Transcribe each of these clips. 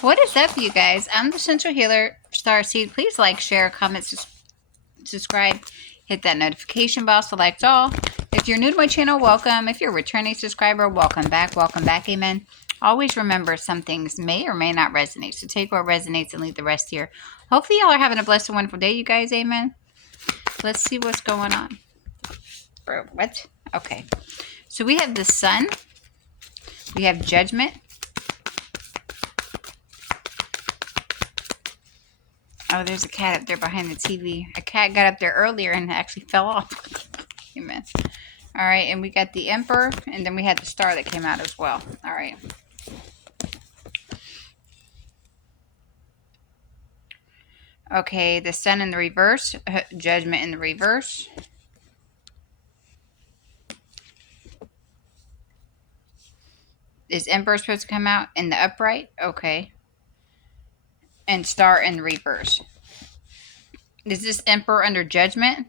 What is up, you guys? I'm the Central Healer, Starseed. Please like, share, comment, subscribe, hit that notification bell, select all. If you're new to my channel, welcome. If you're a returning subscriber, welcome back, amen. Always remember, some things may or may not resonate, so take what resonates and leave the rest here. Hopefully y'all are having a blessed and wonderful day, you guys, amen. Let's see what's going on. Bro, what? Okay. So we have the Sun. We have Judgment. Oh, there's a cat up there behind the TV. A cat got up there earlier and actually fell off. Amen. All right, and we got the Emperor, and then we had the Star that came out as well. All right. Okay, the Sun in the reverse, Judgment in the reverse. Is Emperor supposed to come out in the upright? Okay. And Star in the reverse. Is this Emperor under Judgment?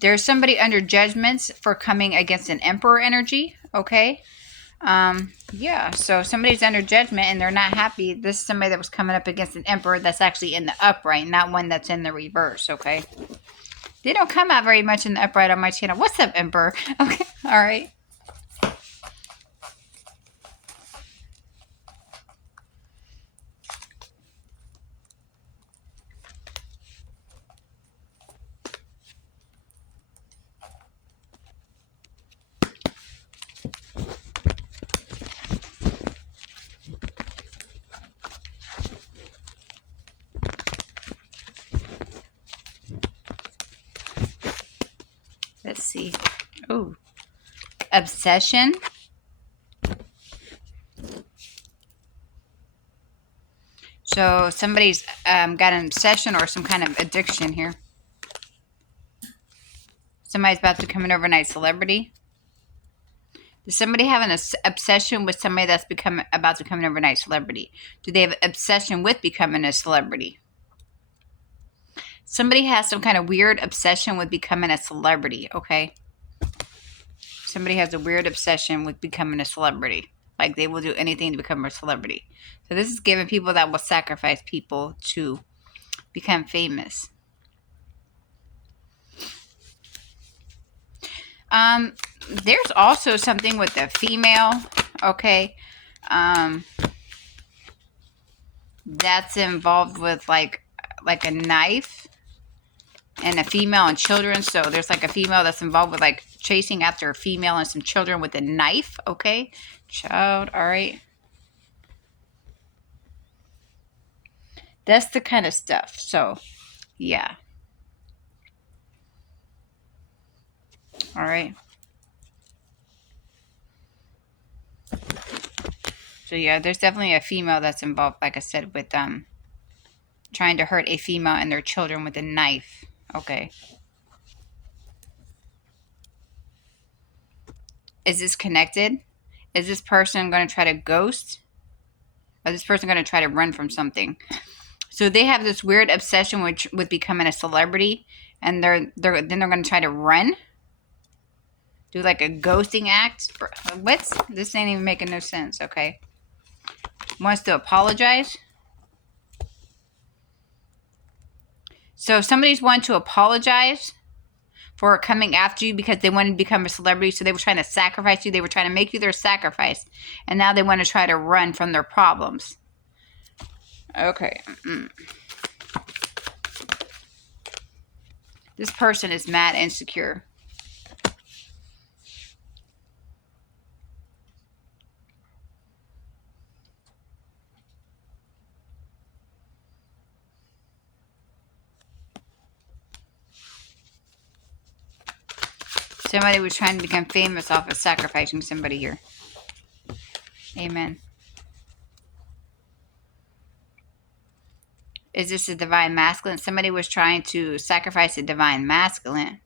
There's somebody under judgments for coming against an Emperor energy. Okay. Yeah, so somebody's under judgment and they're not happy. This is somebody that was coming up against an Emperor that's actually in the upright, not one that's in the reverse. Okay. They don't come out very much in the upright on my channel. What's up, Emperor? Okay. All right. Let's see. Oh, obsession. So somebody's got an obsession or some kind of addiction here. Somebody's about to become an overnight celebrity. Does somebody have an obsession with somebody that's about to become an overnight celebrity? Do they have an obsession with becoming a celebrity? Somebody has some kind of weird obsession with becoming a celebrity, okay? Somebody has a weird obsession with becoming a celebrity. Like they will do anything to become a celebrity. So this is giving people that will sacrifice people to become famous. There's also something with a female, okay? That's involved with like a knife and a female and children. So there's like a female that's involved with like chasing after a female and some children with a knife, okay? Child, all right. That's the kind of stuff. So, yeah. All right. So, yeah, there's definitely a female that's involved, like I said, with trying to hurt a female and their children with a knife. Okay. Is this connected? Is this person going to try to ghost? Or is this person going to try to run from something? So they have this weird obsession with becoming a celebrity, and then they're going to try to run, do like a ghosting act. What's this? Ain't even making no sense. Okay, wants to apologize. So somebody's wanting to apologize for coming after you because they wanted to become a celebrity. So they were trying to sacrifice you. They were trying to make you their sacrifice, and now they want to try to run from their problems. Okay. This person is mad and insecure. Somebody was trying to become famous off of sacrificing somebody here. Amen. Is this a divine masculine? Somebody was trying to sacrifice a divine masculine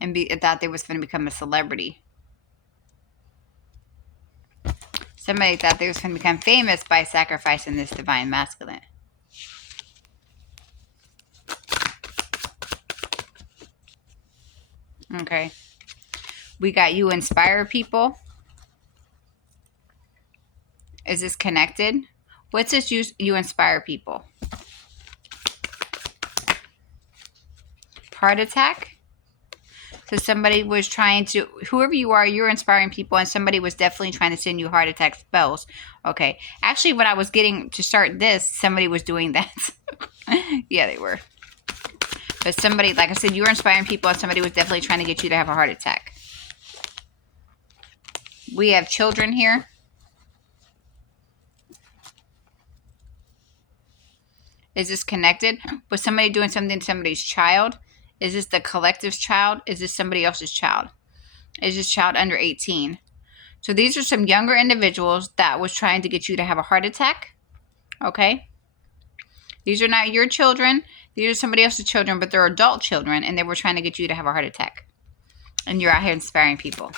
and thought they was going to become a celebrity. Somebody thought they was going to become famous by sacrificing this divine masculine. Okay. We got you inspire people. Is this connected? What's this you inspire people? Heart attack? So somebody was trying to, whoever you are, you're inspiring people, and somebody was definitely trying to send you heart attack spells. Okay. Actually, when I was getting to start this, somebody was doing that. Yeah, they were. But somebody, like I said, you were inspiring people, and somebody was definitely trying to get you to have a heart attack. We have children here. Is this connected? Was somebody doing something to somebody's child? Is this the collective's child? Is this somebody else's child? Is this child under 18? So these are some younger individuals that was trying to get you to have a heart attack. Okay? These are not your children. These are somebody else's children, but they're adult children, and they were trying to get you to have a heart attack. And you're out here inspiring people.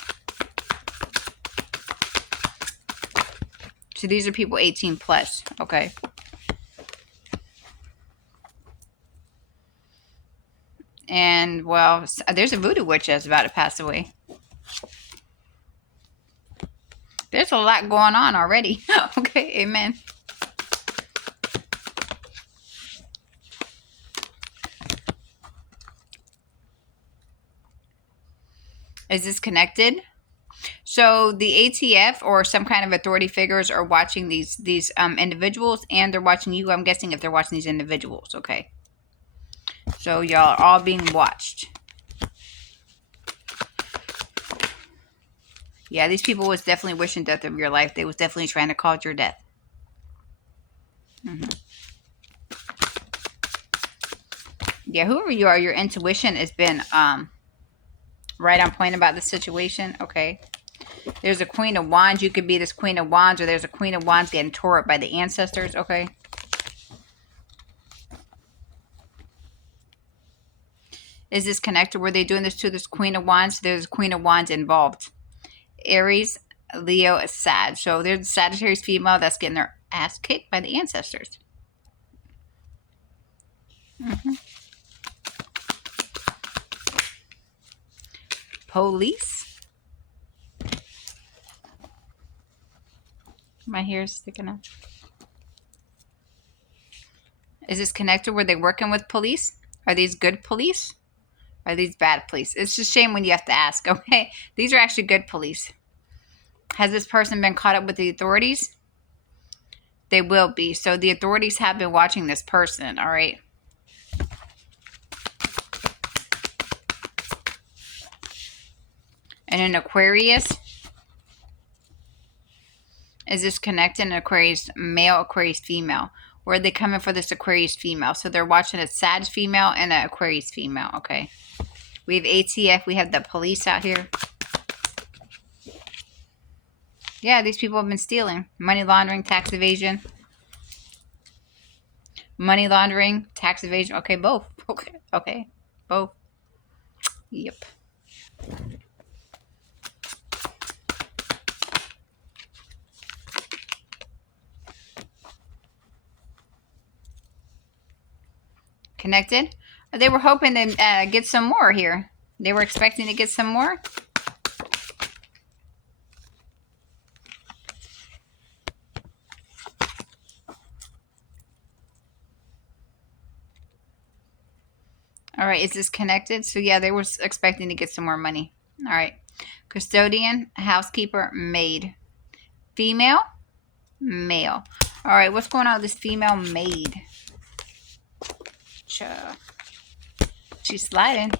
So these are people 18 plus. Okay? And, well, there's a voodoo witch that's about to pass away. There's a lot going on already. Okay, amen. Is this connected? So the ATF or some kind of authority figures are watching these individuals, and they're watching you. I'm guessing if they're watching these individuals. Okay. So y'all are all being watched. Yeah, these people was definitely wishing death of your life. They was definitely trying to cause your death. Yeah, whoever you are, your intuition has been right on point about the situation. Okay. There's a Queen of Wands. You could be this Queen of Wands, or there's a Queen of Wands getting tore up by the ancestors. Okay. Is this connected? Were they doing this to this Queen of Wands? There's a Queen of Wands involved. Aries, Leo, Sag. So there's a Sagittarius female that's getting their ass kicked by the ancestors. Police. My hair is sticking up. Is this connected? Were they working with police? Are these good police? Are these bad police? It's just a shame when you have to ask, okay? These are actually good police. Has this person been caught up with the authorities? They will be. So the authorities have been watching this person, all right? And an Aquarius. Is this connected? An Aquarius male, Aquarius female. Where are they coming for this Aquarius female? So they're watching a Sag female and an Aquarius female, okay? We have ATF. We have the police out here. Yeah, these people have been stealing. Money laundering, tax evasion. Money laundering, tax evasion. Okay, both. Okay, both. Yep. Connected? They were hoping to get some more here. They were expecting to get some more. All right, is this connected? So yeah, they were expecting to get some more money. All right. Custodian, housekeeper, maid. Female, male. All right, what's going on with this female maid? She's sliding.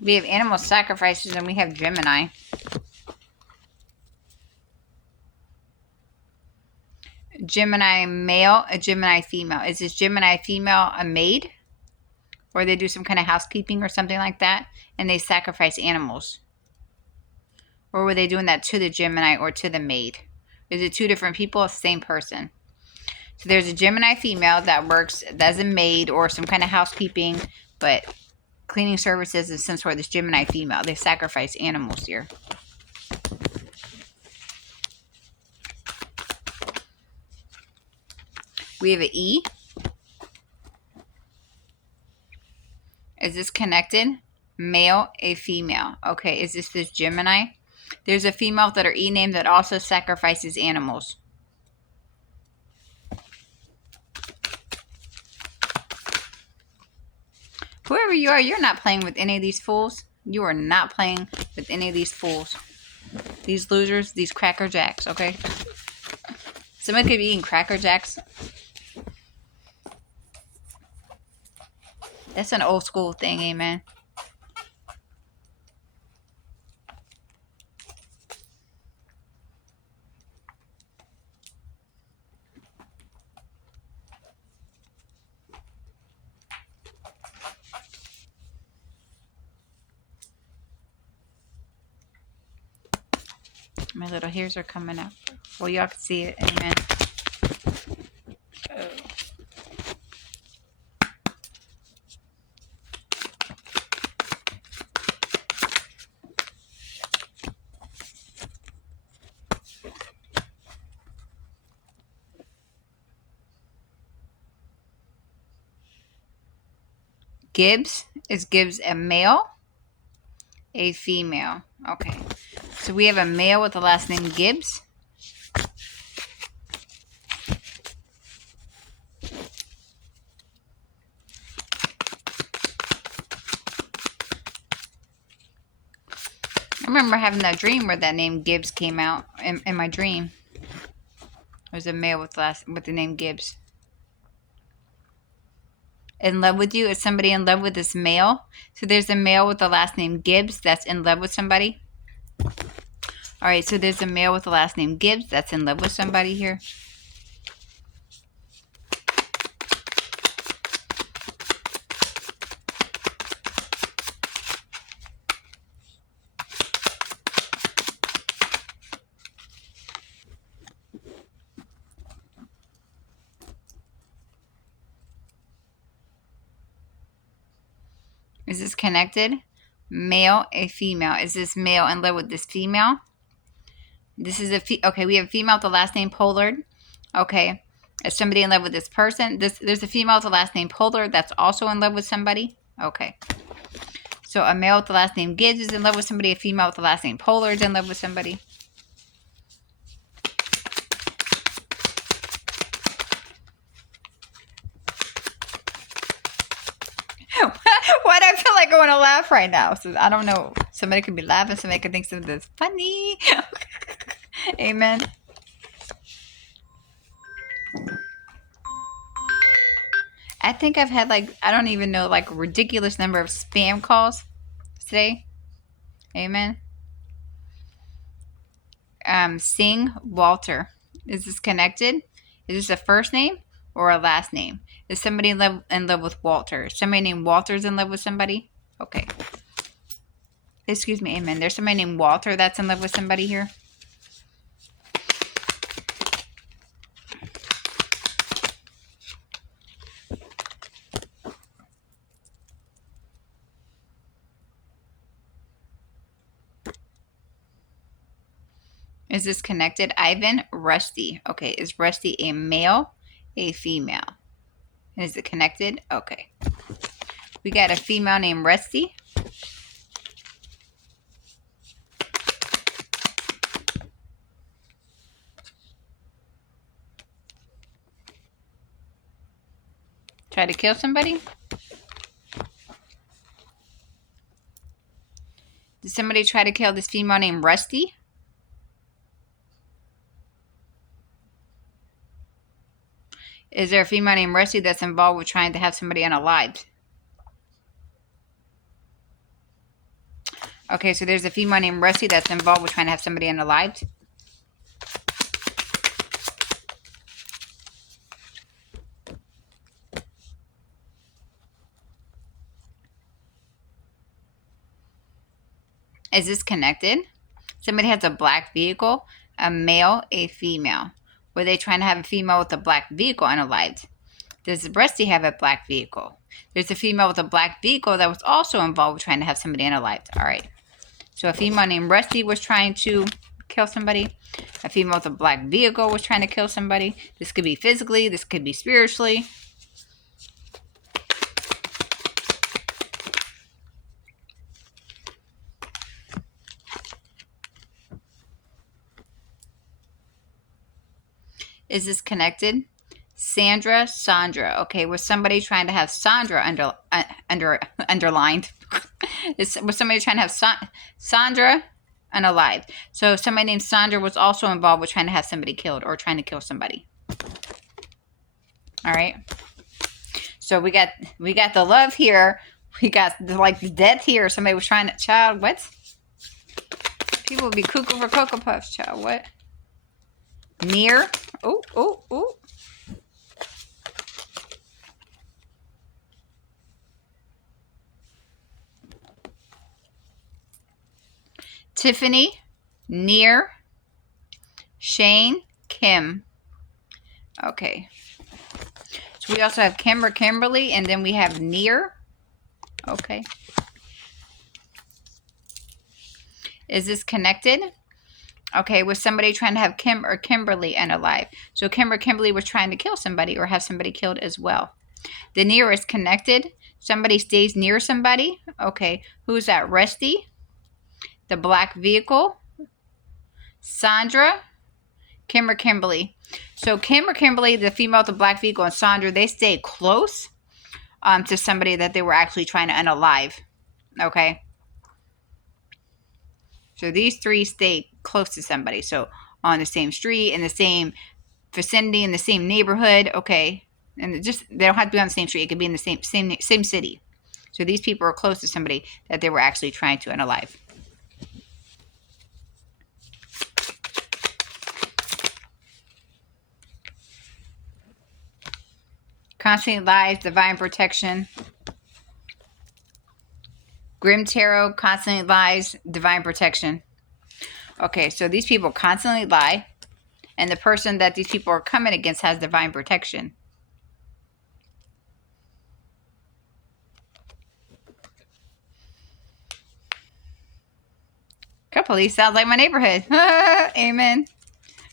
We have animal sacrifices, and we have Gemini. Gemini male, a Gemini female. Is this Gemini female a maid? Or they do some kind of housekeeping or something like that, and they sacrifice animals? Or were they doing that to the Gemini or to the maid? Is it two different people, same person? So there's a Gemini female that works as a maid or some kind of housekeeping, but cleaning services is some sort of this Gemini female. They sacrifice animals here. We have an E. Is this connected? Male, a female. Okay, is this Gemini? There's a female with letter E name that also sacrifices animals. Whoever you are, you're not playing with any of these fools. You are not playing with any of these fools. These losers, these Cracker Jacks, okay? Somebody could be eating Cracker Jacks. That's an old school thing, amen. My little hairs are coming out. Well, y'all can see it, amen. Oh. Gibbs. Is Gibbs a male? A female. Okay. So we have a male with the last name Gibbs. I remember having that dream where that name Gibbs came out in my dream. It was a male with the name Gibbs. In love with you? Is somebody in love with this male? So there's a male with the last name Gibbs that's in love with somebody. All right, so there's a male with the last name Gibbs that's in love with somebody here. Is this connected? Male, a female. Is this male in love with this female? This is okay, we have a female with the last name Pollard. Okay. Is somebody in love with this person? There's a female with the last name Pollard that's also in love with somebody. Okay. So a male with the last name Gibbs is in love with somebody. A female with the last name Pollard is in love with somebody. Why do I feel like I want to laugh right now? So I don't know. Somebody could be laughing. Somebody could think something's funny. Amen. I think I've had I don't even know, a ridiculous number of spam calls today. Amen. Singh Walter. Is this connected? Is this a first name or a last name? Is somebody in love with Walter? Somebody named Walter's in love with somebody? Okay. Excuse me, amen. There's somebody named Walter that's in love with somebody here. Is this connected? Ivan, Rusty. Okay, is Rusty a male, a female? Is it connected? Okay. We got a female named Rusty. Try to kill somebody? Did somebody try to kill this female named Rusty? Is there a female named Rusty that's involved with trying to have somebody unalived? Okay, so there's a female named Rusty that's involved with trying to have somebody unalived. Is this connected? Somebody has a black vehicle, a male, a female. Were they trying to have a female with a black vehicle unalived? Does Rusty have a black vehicle? There's a female with a black vehicle that was also involved with trying to have somebody unalived. All right. So a female named Rusty was trying to kill somebody. A female with a black vehicle was trying to kill somebody. This could be physically. This could be spiritually. Is this connected? Sandra. Okay, was somebody trying to have Sandra underlined? Was somebody trying to have Sandra unalive? So somebody named Sandra was also involved with trying to have somebody killed or trying to kill somebody. All right. So we got the love here. We got the death here. Somebody was trying to, child, what? People would be cuckoo for Cocoa Puffs, child. What? Near. Oh. Tiffany, near, Shane, Kim. Okay. So we also have Kim or Kimberly, and then we have near. Okay. Is this connected? Okay, was somebody trying to have Kim or Kimberly unalive? So Kim or Kimberly was trying to kill somebody or have somebody killed as well. The near is connected. Somebody stays near somebody. Okay, who's that? Rusty, the black vehicle, Sandra, Kim or Kimberly. So Kim or Kimberly, the female with the black vehicle, and Sandra, they stay close to somebody that they were actually trying to unalive. Okay. So these three stay close to somebody. So on the same street, in the same vicinity, in the same neighborhood. Okay. And they don't have to be on the same street. It could be in the same city. So these people are close to somebody that they were actually trying to unalive. Constantly lies, divine protection. Grim Tarot, constantly lies, divine protection. Okay, so these people constantly lie, and the person that these people are coming against has divine protection. A couple of these sounds like my neighborhood. Amen.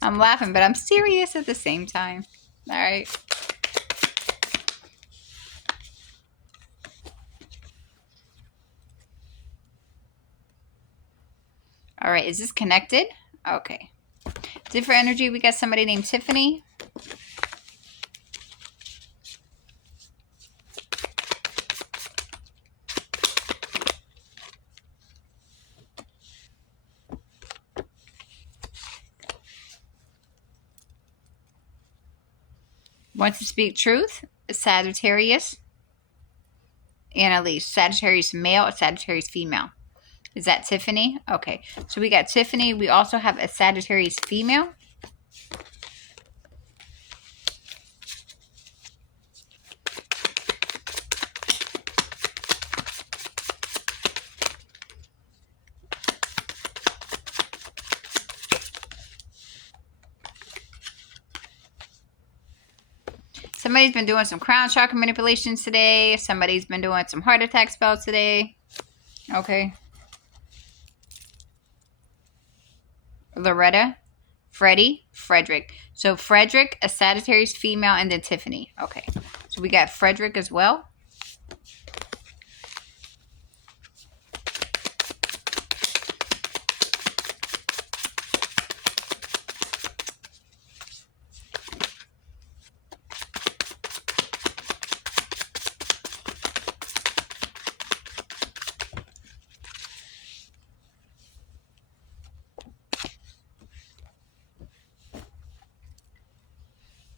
I'm laughing, but I'm serious at the same time. All right. All right, is this connected? Okay. Different energy, we got somebody named Tiffany. Wants to speak truth, Sagittarius. Annalise, Sagittarius male, Sagittarius female. Is that Tiffany? Okay, so we got Tiffany. We also have a Sagittarius female. Somebody's been doing some crown chakra manipulations today. Somebody's been doing some heart attack spells today. Okay. Loretta, Freddie, Frederick. So Frederick, a Sagittarius female, and then Tiffany. Okay. So we got Frederick as well.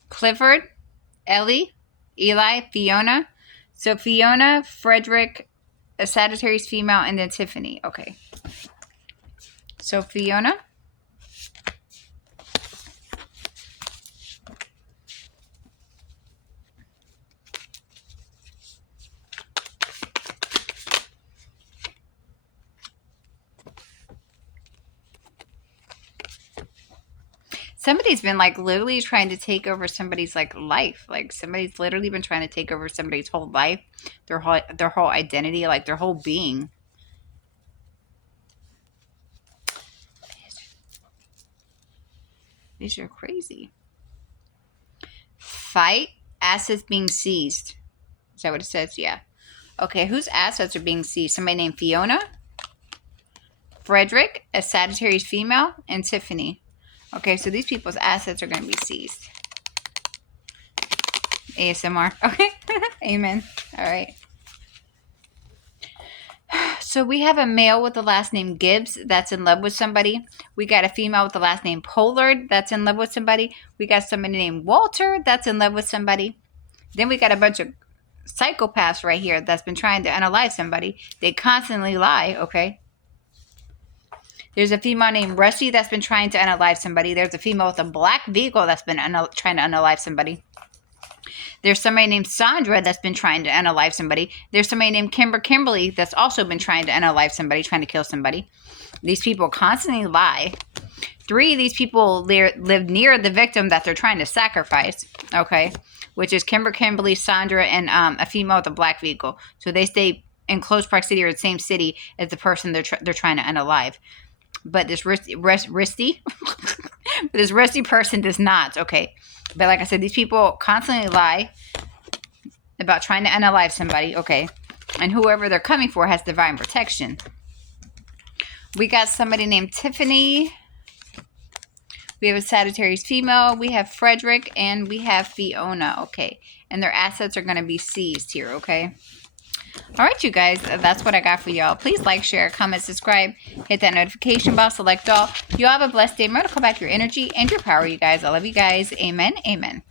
Clifford, Ellie, Eli, Fiona. So Fiona, Frederick, a Sagittarius female, and then Tiffany. Okay. So Fiona. Somebody's been like literally trying to take over somebody's like life. Like somebody's literally been trying to take over somebody's whole life, their whole identity, like their whole being. These are crazy. Fight, assets being seized. Is that what it says? Yeah. Okay, whose assets are being seized? Somebody named Fiona, Frederick, a Sagittarius female, and Tiffany. Okay, so these people's assets are going to be seized. ASMR. Okay. Amen. All right. So we have a male with the last name Gibbs that's in love with somebody. We got a female with the last name Pollard that's in love with somebody. We got somebody named Walter that's in love with somebody. Then we got a bunch of psychopaths right here that's been trying to unalive somebody. They constantly lie, okay? There's a female named Rusty that's been trying to unalive somebody. There's a female with a black vehicle that's been trying to unalive somebody. There's somebody named Sandra that's been trying to unalive somebody. There's somebody named Kimberly that's also been trying to unalive somebody, trying to kill somebody. These people constantly lie. 3 of these people live near the victim that they're trying to sacrifice, okay? Which is Kimberly, Sandra, and a female with a black vehicle. So they stay in close proximity or the same city as the person they're trying to unalive. But this risty this risty person does not, okay? But like I said, these people constantly lie about trying to unalive somebody, okay? And whoever they're coming for has divine protection. We got somebody named Tiffany. We have a Sagittarius female. We have Frederick, and we have Fiona, okay? And their assets are going to be seized here, okay? All right, you guys, that's what I got for y'all. Please like, share, comment, subscribe, hit that notification bell, select all. You all have a blessed day. Remember to call back your energy and your power, you guys. I love you guys. Amen. Amen.